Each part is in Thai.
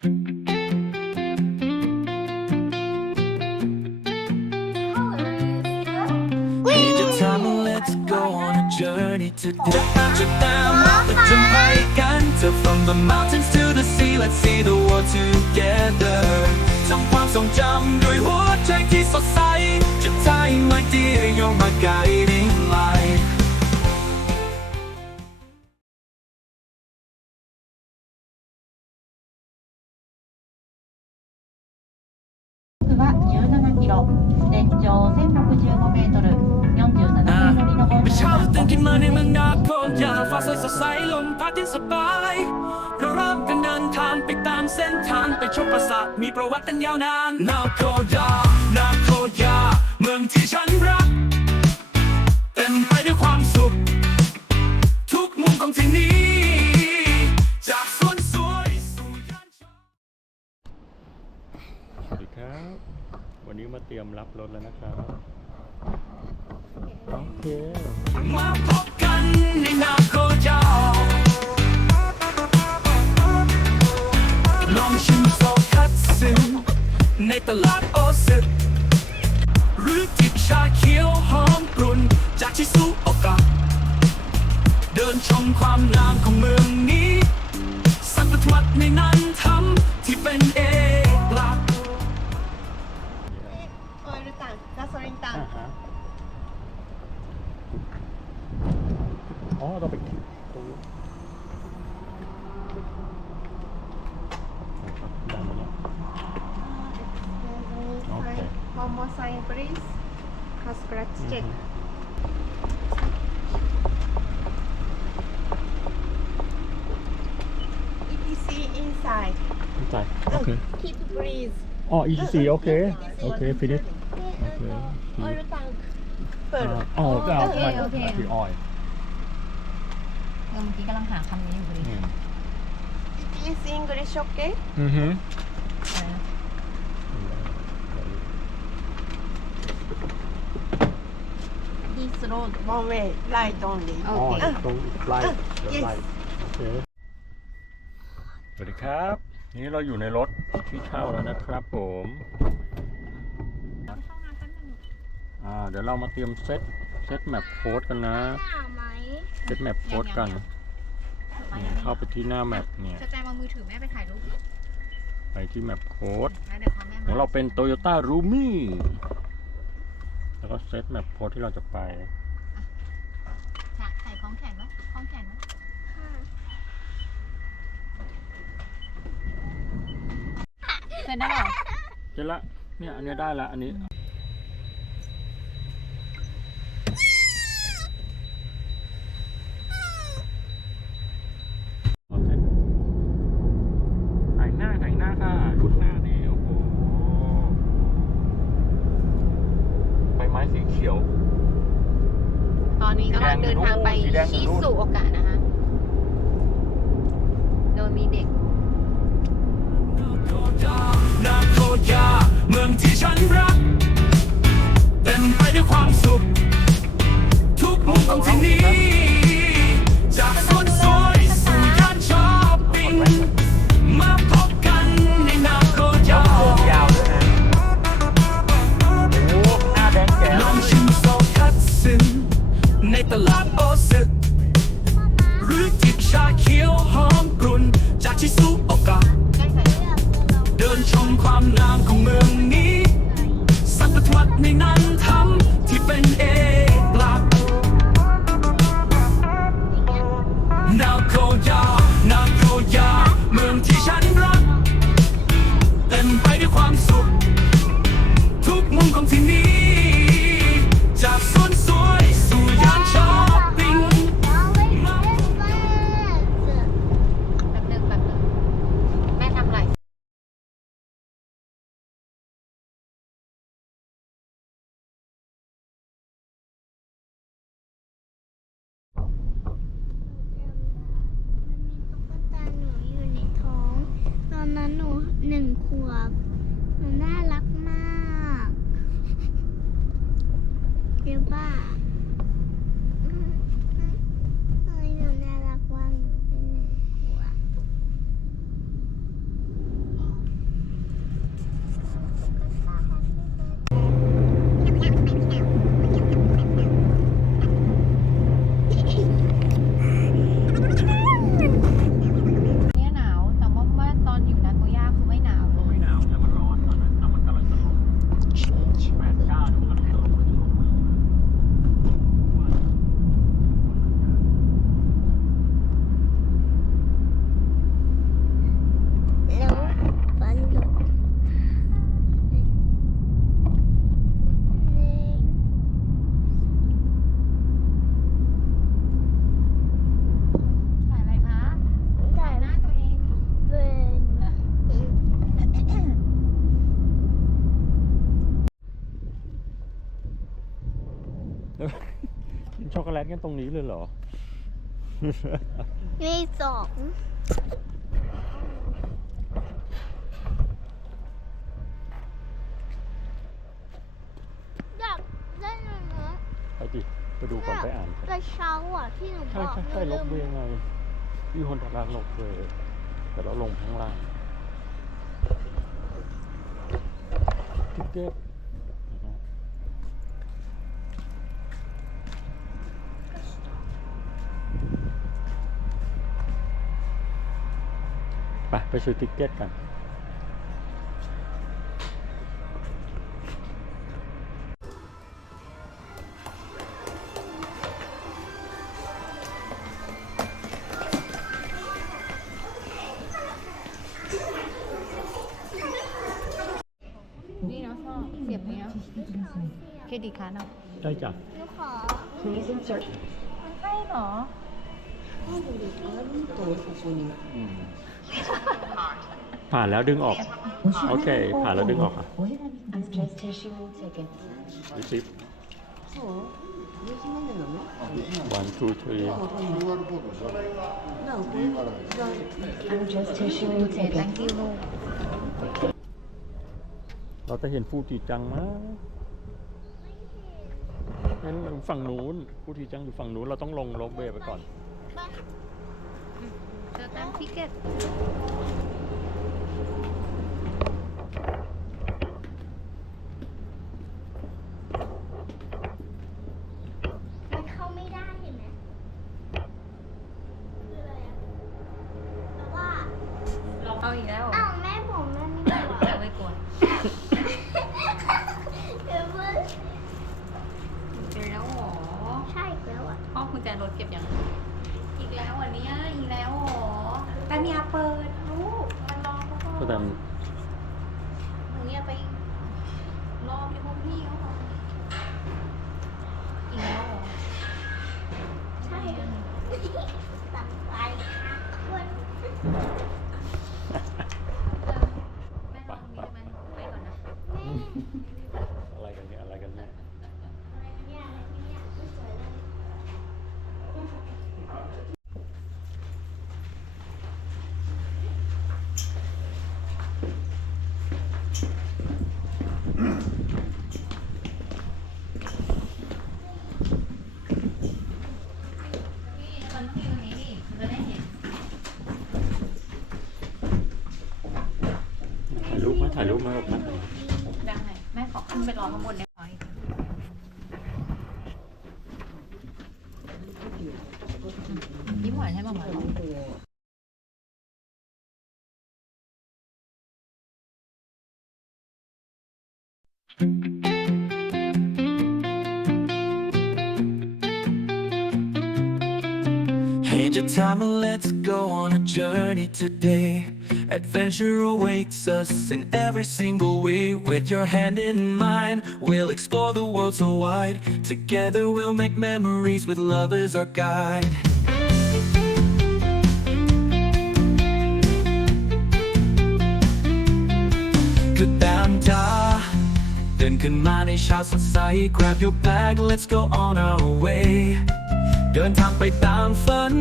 Need your time and let's go on a journey today จะตามจะตามเราจะจงไปกันเธอ from the mountains to the sea let's see the world บายเราเริ่มกันเดินทางไปตามเส้นทางไปชมปราสาทมีประวัติตั้งยาวนานนาโคยานาโคยา เมืองที่ฉันรัก เต็มไปด้วยความสุข ทุกมุมของที่นี้ จากสวนสวยสู่ย่านชมสวัสดีครับ วันนี้มาเตรียมรับรถแล้วนะครับ โอเค sign, please. A scratch check. ETC inside. ใจโอเค Keep breeze. อ๋อ ETC โอเคโอเค finish โอเค Oil tank. อ่า Full. อ๋อก็เอาไปโอเคโอเคที่ออยเออเมื่อกี้กำลังหาคำนี้อยู่เลยอืม It is English, okay? อือฮึ อะไรนะ This road One way, right only. อ๋อโอเคตรงไลท์ yes ไลท์โอเคสวัสดีครับ นี่เราอยู่ในรถที่เช่าแล้วนะครับผมอ่าเดี๋ยวเรามาเตรียมเซตเซตแมปโค้ดกันนะเซตแมปโค้ดกันนี่เข้าไปที่หน้าแมปเนี่ยจะแจมเอามือถือแม่ไปถ่ายรูปไปที่แมปโค้ดแล้วเดี๋ยวพอแม่ขมาองเราเป็น Toyota Rumi แล้วก็เซตแมปโค้ดที่เราจะไปใส่คล้องแขนไว้คล้องแขนไว้เสร็จแล้วเหรอเสร็จละเนี่ยอันเนี้ยได้ละอันนี้ Quạt. กันตรงนี้เลยเหรอ มีสองอยากได้หนึ่งนะไปดิไปดูก่อนไปอ่านกระเช้าอะที่หนูบใช่อกใช่ใช่ลบเวย์ไงที่คนตลาดลบเวย์แต่เราลงข้างล่างทิเก็ตนะฮะ ไปไปซื้อติ๊กเก็ตกัน นี่เนาะชอบเสียบนี้เนาะเครดิตการ์ดเนาะได้จ้ะหนูขอมันให้เหรออืม ผ่านแล้วดึงออก โอเค ผ่านแล้วดึงออกอะรีซิป one two three thank you ลูกเราจะเห็นฟูจิจังมั้ยนั่นอยู่ฝั่งนู้นฟูจิจังอยู่ฝั่งนู้นเราต้องลงลบเวย์ไปก่อนเจอกันทิเก็ต มันเข้าไม่ได้เห็นไหมคืออะไรอะแต่ว่า เอาอีกแล้วเหรอ อ้าวแม่ผมแม่ไม่กลัว เอาไม่กลัว เดี๋ยวมัน เจอแล้วเหรอ ใช่แล้วอะ ห้องกุญแจรถเก็บยัง อีกแล้ววันนี้อีกแล้วเหรอแต่มีอาเปิดลูก มันรอเขาก่อน ก็แต่ หนูเนี่ยไปรอพี่พวกพี่เขาก่อนอีกแล้วเหรอ ใช่ตัดไปค่ะคน แม่ลองนี้ได้ไหมไปก่อนนะ อะไรกันเนี่ย อะไรกันเนี่ย อะไรเนี่ยอะไรเนี่ยไม่สวยเลย พี่มันต้องอยู่ตรงนี้นี่มันจะได้เห็น ถ่ายรูปไห มายรูปไหมออกมาได้แม่ขอขึ้นไปรอข้างบนเนี่ยขออีกยิ้มหวานให้มาหมาหรอ Hey, your time and let's go on a journey today. Adventure awaits us in every single way. With your hand in mine, we'll explore the world so wide. Together we'll make memories with love as our guide. Good damn da เดินขึ้นมาในเช้าสดใส Grab your bag let's go on our way เดินทางไปตามฝัน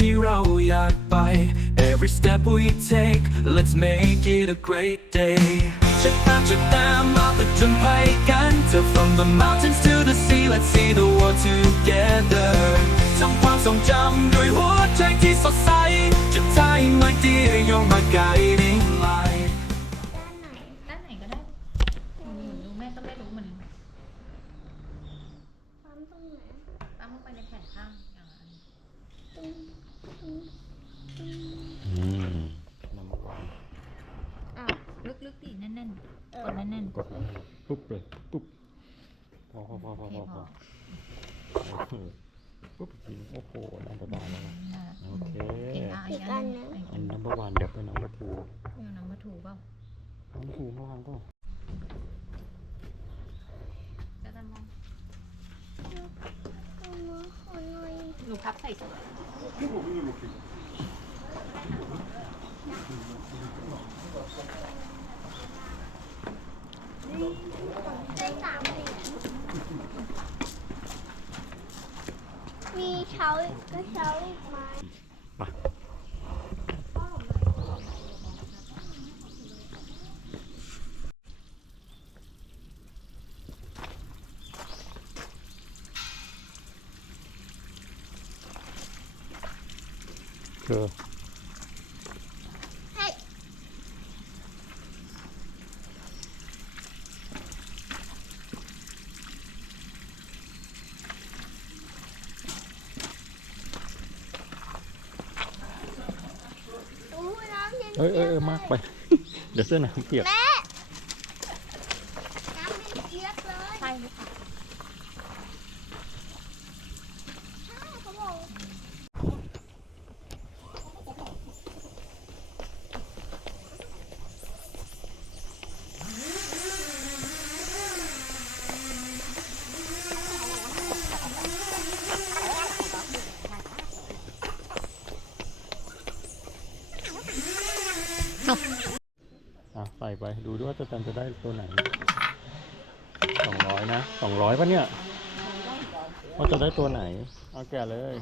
ที่เราอยากไป Every step we take let's make it a great day จะตามจะตามมาผจญภัยกันเธอ from the mountains to the sea let's see the world together ทำความทรงจำด้วยหัวใจที่สดใสจะ time my dear you're my guiding light ปุ๊บเลยปุ๊บพอพอพอพอโอเคพอพพออเออปุ๊บจริงโอ้โหน้ำประดาแล้วนะ อะ โอเค อีกอะอีกอันหนึง อันน้ำประวานเดี๋ยวไปน้ำประทู เอาน้ำมาถูเปล่า น้ำประทูข้างล่างก็ จะจะมอง ตรงนู้นขอหน่อย หนูพับใส่ถุง ได้สามเหรียญ ช้าอีกก็เช้าอีกไหม คืออู้น้ำเย็นเอ้ยเอ้ยเอ้ยมากไป เดี๋ยวเสื้อหนังเปียก แม่น้ำเย็นเจี๊ยบเลย ใช่หรือเปล่า ใช่เขาบอก อะใส่ไปดูด้วยว่าจะจำจะได้ตัวไหนสองร้อยนะสองร้อยปะเนี่ยว่าจะได้ตัวไหน เอาแกะเลย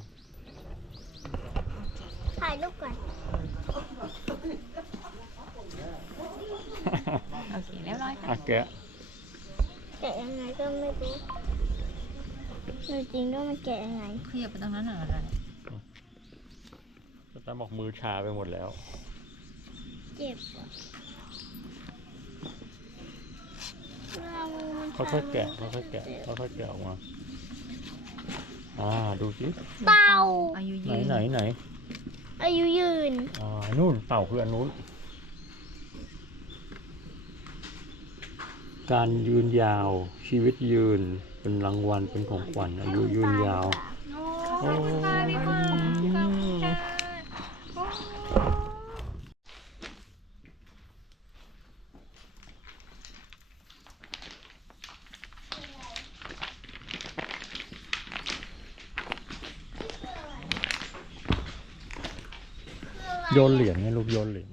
ถ่ายรูปก่อนโอเคเรียบร้อยค่ะ อะแกะแกะยังไงก็ไม่รู้หนูจริงก็มันแกะยังไง ขยับไปตรงนั้นหน่อยอะไรจะจำบอกมือชาไปหมดแล้ว เจ็บอะเรามันค่อยๆแกะค่อยๆแกะค่อยๆแกะออกมา อ่า ดูสิ เต่าอายุไหนยืนไหนไหนอายุยืน อ่า นู่น เต่าคืออันนู้น การยืนยาว ชีวิตยืน เป็นรางวัล เป็นของขวัญ อายุยืนยาว โอ้ยค่ะพี่คุณขอบคุณค่ะ โยนเหรียญไงลูกโยนเหรียญ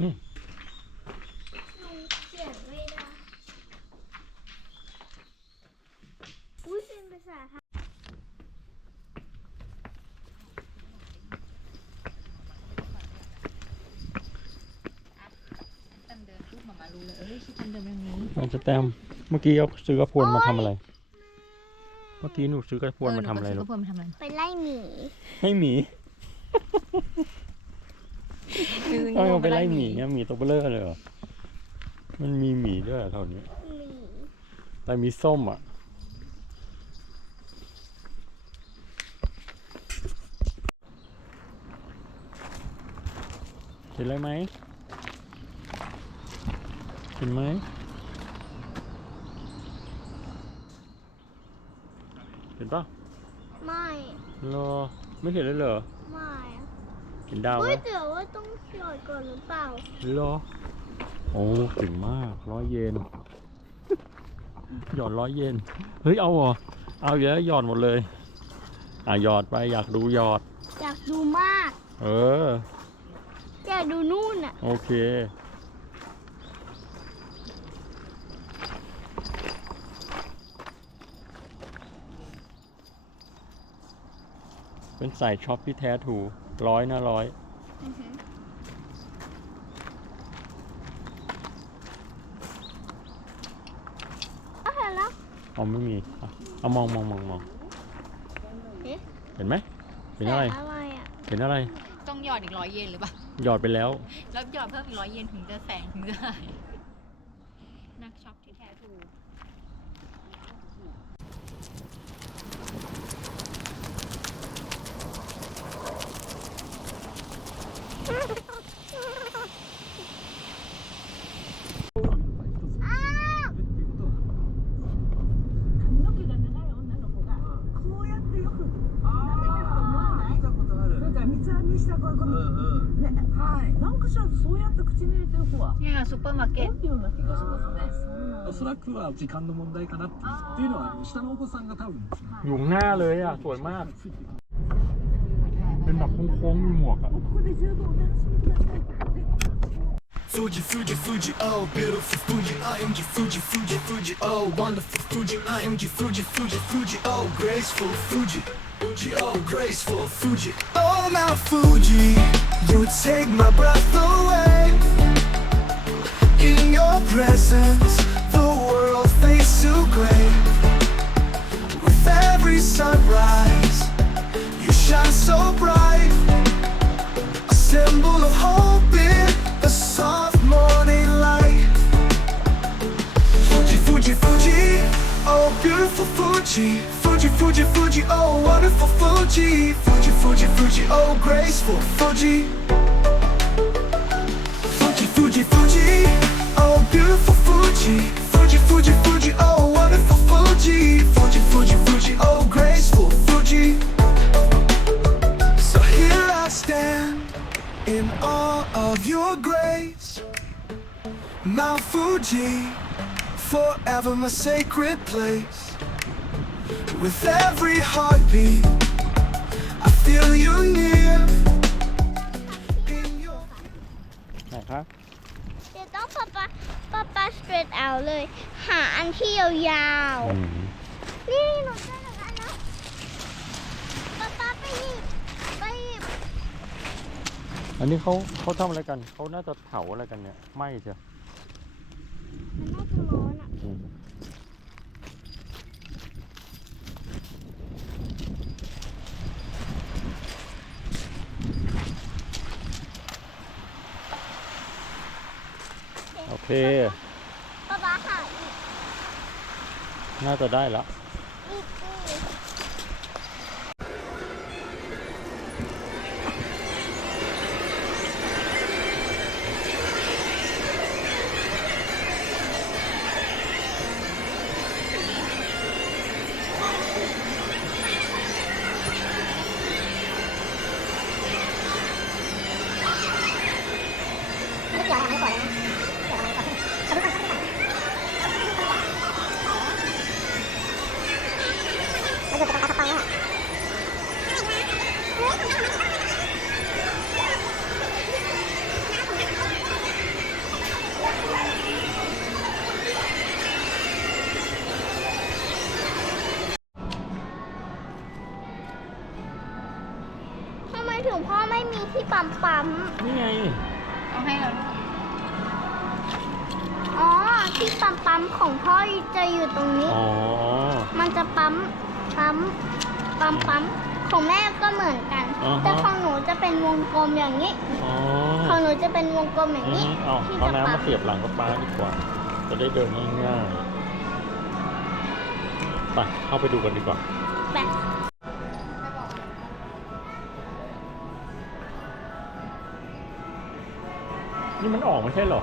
อืม เขียนไม่ได้อุ้ยเป็นภาษาไทย ตันเดินปุ๊บหมามารู้ เลยเอ้ยชิตันเดินอย่างนี้มันจะแต้มเมื่อกี้เอาซื้อกระพวนมาทำอะไร เมื่อกี้หนูซื้อกระพวนมาทำอะไรเออหนูลูก็กซื้อกระพวนมาทำอะไรไปไล่หมีให้หมีต้องเอาไปไล่หมีเนี่ยหมีตัวเบลอเลยเหรอ มันมีหมีด้วยเหรอเท่านี้ หมีแต่มีส้มอะ เห็นอะไรไหม เห็นไหมเห็นปะไม่รอไม่เห็นเลยเหรอ ไม่เห็นดาวไหมเฮ้ยเดี๋ยวว่าต้องหยอดก่อนหรือเปล่ารอ โอ้เก่งมากร้อยเยนหยอดร้อยเยนเฮ้ยเอาเหรอเอาเยอะหยอดหมดเลยอะหยอดไปอยากดูหยอด อยากดูมาก เออ อยากดูนู่นอะ โอเค เป็นสายช็อปที่แท้ถูกร้อยนะร้อยก็เห็นแล้วเอาไม่มีอะเอามองมองมองมองเอ๊ะเห็นไหมเห็นอะไร แต่อะไรอะเห็นอะไร ต้องหยอดอีกร้อยเยนหรือเปล่า หยอดไปแล้ว แล้วหยอดเพิ่มอีกร้อยเยนถึงจะแสงถึงจะหาย 1メートルフォア。いや、スーパーマーケット。ような気がしますね。おそらくは時間の問題かなっていうのは、下のお子さんが多分ですね。อยู่ข้างหน้าเลยอะ สวยมาก เป็นแบบโค้งๆมีหมวกอะここで十分お楽しみください。Fuji, Fuji, Fuji, oh, beautiful Fuji, I am the Fuji, Fuji, Fuji, oh, wonderful Fuji, I am the Fuji, Fuji, Fuji, oh, graceful Fuji, Fuji, oh, graceful Fuji, oh, Mount Fuji, you take my breath away. In your presence, the world fades to gray. With every sunrise, you shine so bright. A symbol of hope in the soft morning light. Fuji, Fuji, Fuji, oh beautiful Fuji. Fuji, Fuji, Fuji, oh wonderful Fuji. Fuji, Fuji, Fuji, oh graceful Fuji. Fuji, Fuji, Fuji, oh beautiful Fuji. Fuji, Fuji, Fuji, oh wonderful Fuji. Fuji, Fuji, Fuji, oh graceful Fuji. So here I stand in awe of your grace. Mount Fuji, forever my sacred place. With every heartbeat, I feel you near. In your ไหนครับ ป๊าป๊าสเตรทเอาเลย หาอันที่ยาวๆนี่หนูเจอหนึ่งอันแล้วป๊าป๊าไปหยิบไปหยิบอันนี้เขาเขาทำอะไรกันเขาน่าจะเผาอะไรกันเนี่ยไหม้เชียวมันน่าจะร้อนอะ อืมโอเค ป๊าป๊าหาอีก น่าจะได้แล้วอีกอีกท ลมอย่างอืนี้มเอาที่เอาจะน้ำปั๊มามเสียบหลังกับป้าดีกว่า จะได้เดินง่ายๆไปเข้าไปดูกันดีกว่า แบบ นี่มันออกไม่ใช่เหรอ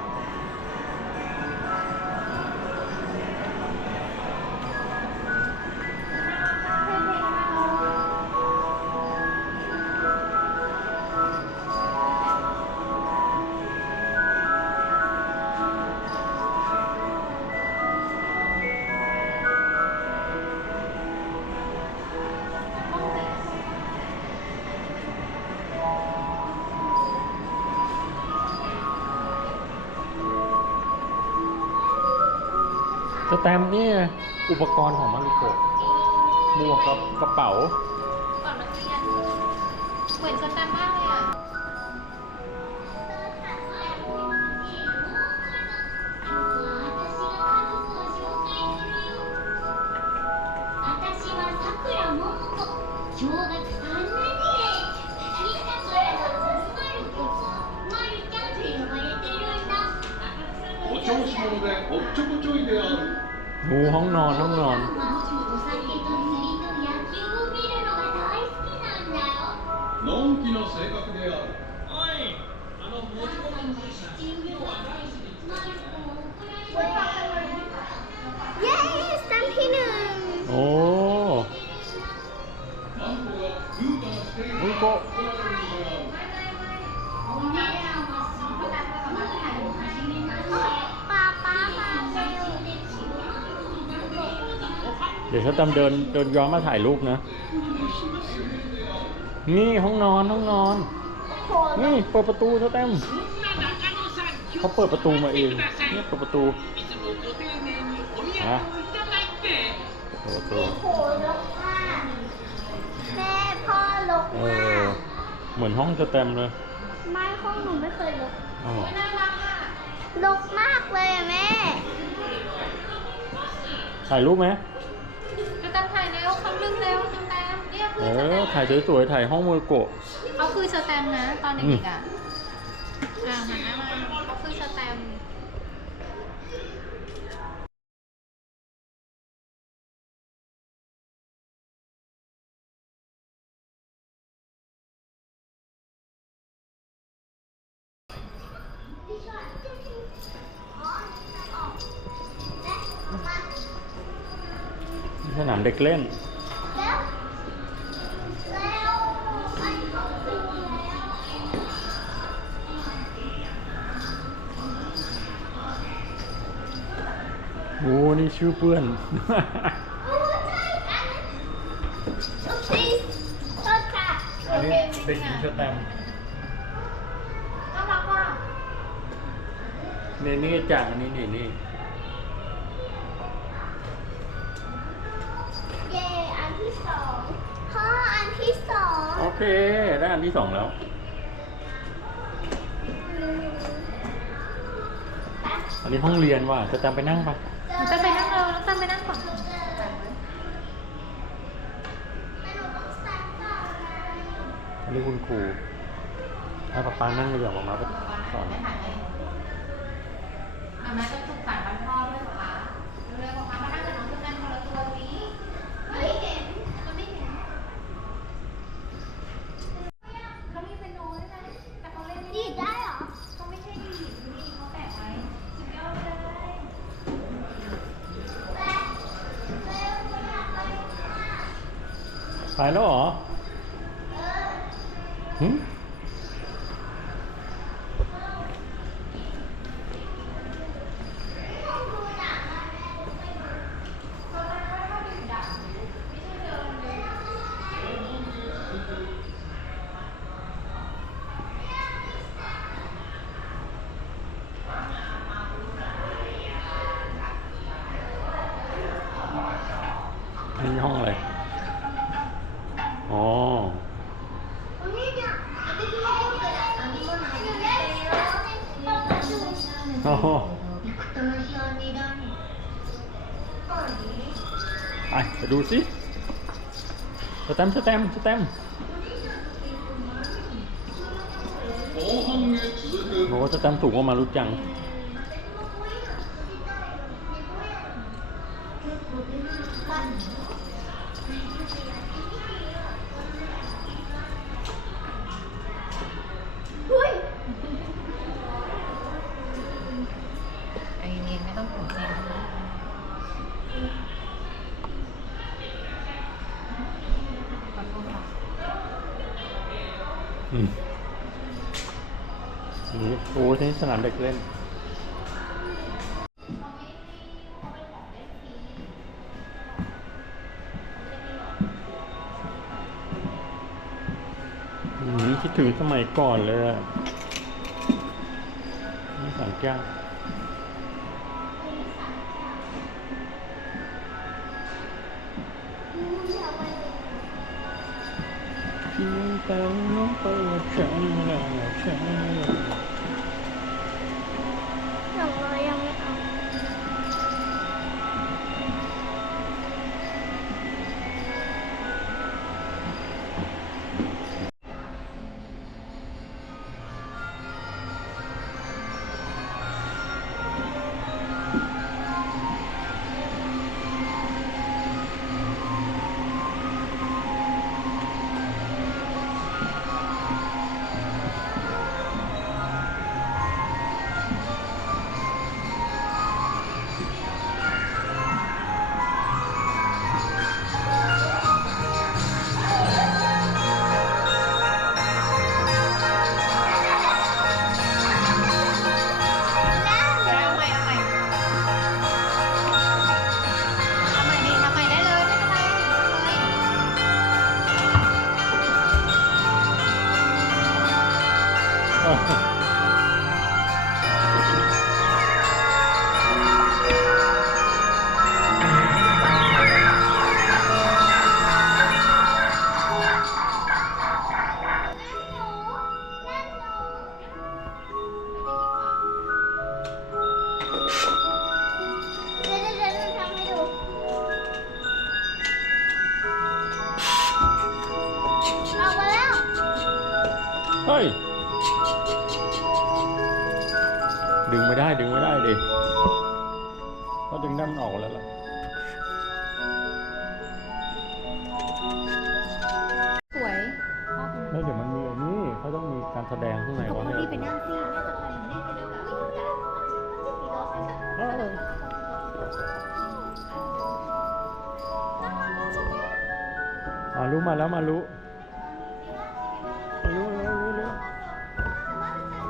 みんなからのマリちゃんと呼ばれてるんだ。お調子者で、おっちょこちょいである。おお、ほんのん、ほんのん。である。 ถ้าตามเดินเดินย้อนมาถ่ายรูปนะ นี่ห้องนอนห้องนอน นี่เปิดประตูเท่าเต็มเขาเปิดประตูมาเองเนี่ยเปิดประตูฮะเปิดประตูโหลกมากแม่พ่อลกเอมาอกเหมือนห้องจะเต็มเลย ไม่ห้องหนูไม่เคยลกอ๋อน่ารักอะลกมากเลยอะแม่ถ่ายรูปไหม จะตามถ่ายเร็วคำลึงเร็วสแตมป์เนี่ยคืเออสแตอมป์ถ่ายสวยๆถ่ายห้องโมโกะ เขาคือสแตมป์นะ ตอนเด็กๆอะอ่าหันหน้ามาเขาคือสแต เด็กเล่นแล้วแล้วมันของครูแล้วโอ้นี่ชื่อเปื้อนโอ้ใช่อันนั้นซีโทษค่ะอันนี้เด็กหญิงสแตมป์น่ารักว่ะเนเน่จากอันนี้เนเน่ ได้อันที่สองแล้ว อันนี้ห้องเรียนว่ะจะจำไปนั่งปะหนูจะไปนั่งเร็วแล้วตั้มไปนั่งก่อนแต่หนูต้องใส่ก่อนไงอันนี้คุณครูให้ป๊าป๊านั่งดีกว่าป๊าป๊าไปสอน ไม่ถ่ายเลยมาแม่ต้องสุขสันต์วันพ่อด้วยเหรอคะเร็วๆของคะมานั่งกับน้องสแตมป์คนละตัวนี้ ไม่เห็น มันไม่เห็นเขามีเป็นโน้ตด้วยนะแต่เขาเล่นไม่ ดีดได้เหรอ เขาไม่ใช่ดีดนี่เขาแปะไว้สุดยอดเลย ไปแล้วเหรอหึอันนี้ห้องอะไร อ๋อ โอ้ไปดูสิสแตมสแตมสแตมโอ้โหสแตมสูงกว่ามารุจัง คิดถึงสมัยก่อนเลยอะนี่สังแก้วเพียงแต่น้องเปิดใจแล้วใช่ ดึงไม่ได้ดึงไม่ได้ดิก็ดึงได้มันออกแล้วล่ะสวยแล้วเดี๋ยวมันมีอันนี้เขาต้องมีการแสดงข้างในเอาวะพอเนี่ยดีไปนั่งสิแม่จะพาหนูนี่ไปเร็วๆเออมารู้มาแล้วมารู้มารู้มารู้มารู้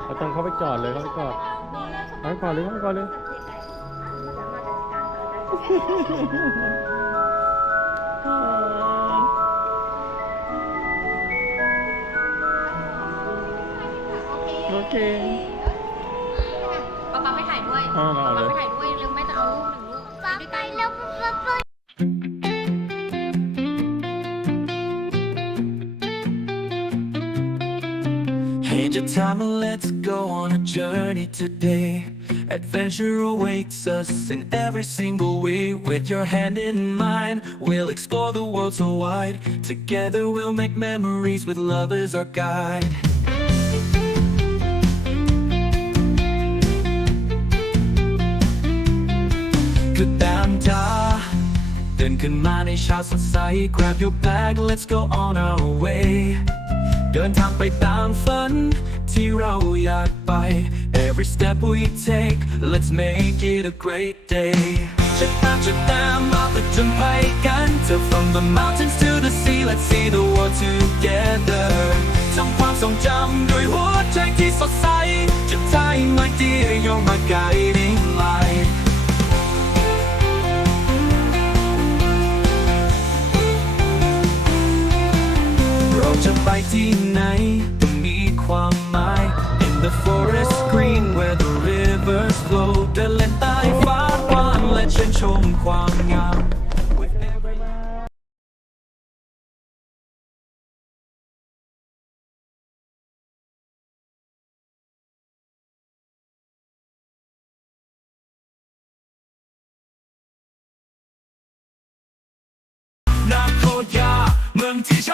เอาตังเข้าไปจอดเลยเข้าไปจอด เข้าไปก่อนเลยเข้าไปก่อนเลยโอเคป๊าป๊าไปถ่ายด้วยอ่ามาเอาเลยป๊าป๊าไปถ่ายด้วยเร็วแม่จะเอารูปหนึ่งรูปป๊าด้วยไปกันแล้วป๊าป๊าไป Hey, Jatama, let's go on a journey today. Adventure awaits us in every single way. With your hand in mine, we'll explore the world so wide. Together, we'll make memories with love as our guide. Good damn da. เดินขึ้นมาในเช้าสดใส Grab your bag let's go on our way เดินทางไปตามฝัน ที่เราอยากไป Every step we take let's make it a great day จะตามจะตามมาไปจนไปกันเธอ from the mountains to the sea let's see the world together ทำความทรงจำด้วยหัวใจที่สดใสจะ time my dear you're my guiding light เราจะไปที่ มืองที่ฉัน